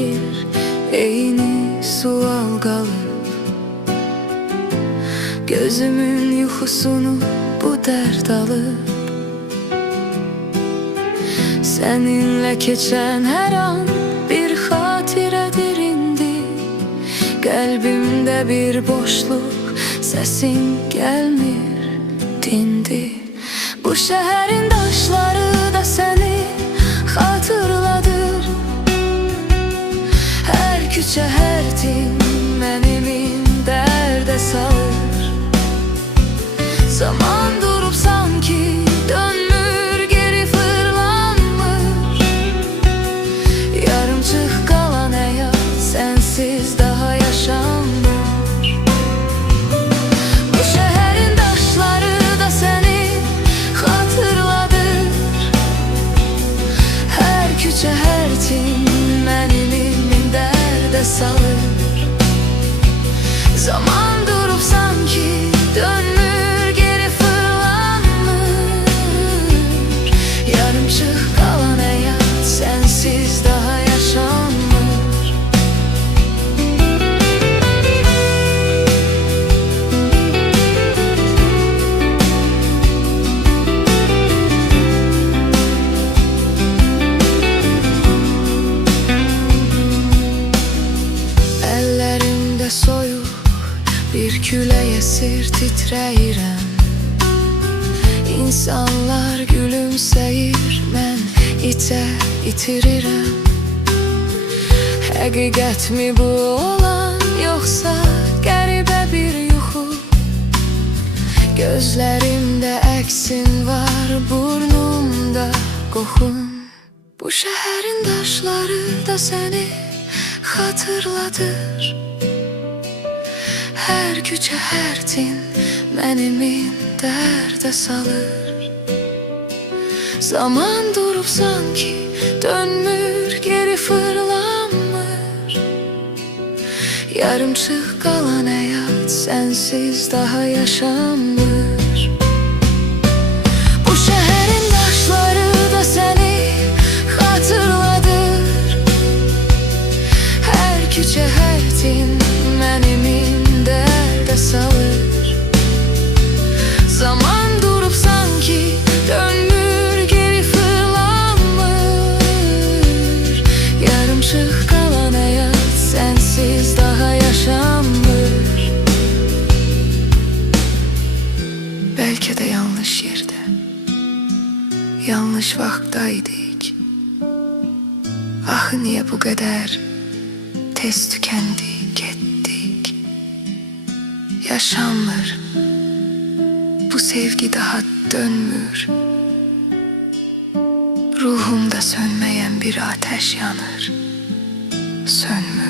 çekir eyni sual qalıb. Gözümün yuxusunu bu dərd alıb. Səninlə keçən hər an bir xatirədir indi. Qəlbimdə bir boşluq, səsin gəlmir dindi. Bu şəhərin daşları da səni xatırladır. Hər küçə, hər tin mənimin dərdə salır. Zaman durub sanki dönmür, geri fırlanmır. Yarımçıq qalan həyat sənsiz daha yaşanmır. Bu şəhərin daşları da səni xatırladır. Hər küçə, hər tin mənimin dərdə salır. Zaman durub sanki dönmür, geri fırlanmır. Yarımçıq qalan həyat sənsiz daha yaşanmır. Əllərimdə soyuq bir külək əsir, titrəyirəm. İnsanlar gülümsəyir, mən itirirəm. Həqiqətmi bu olan, yoxsa qəribə bir yuxu? Gözlərimdə əksin var, burnumda qoxun. Bu şəhərin daşları da səni xatırladır. Hər küçə, hər tin mənimin dərdə salır. Zaman durub sanki dönmür, geri fırlanmır. Yarımçıq qalan həyat sənsiz daha yaşanmır. Bu şəhərin daşları da səni xatırladır. Hər küçə, hər tin mənimin dərdə salır. Zaman durub sanki dönmür, geri fırlanmır. Yarımçıq qalan həyat sənsiz daha yaşanmır. Bəlkə də yanlış yerdə, yanlış vaxtdaydık. Axı niyə bu qədər tez tükəndi, getdik? Yaşanmır, bu sevgi daha dönmür. Ruhumda sönməyən bir ateş yanır, sönmür.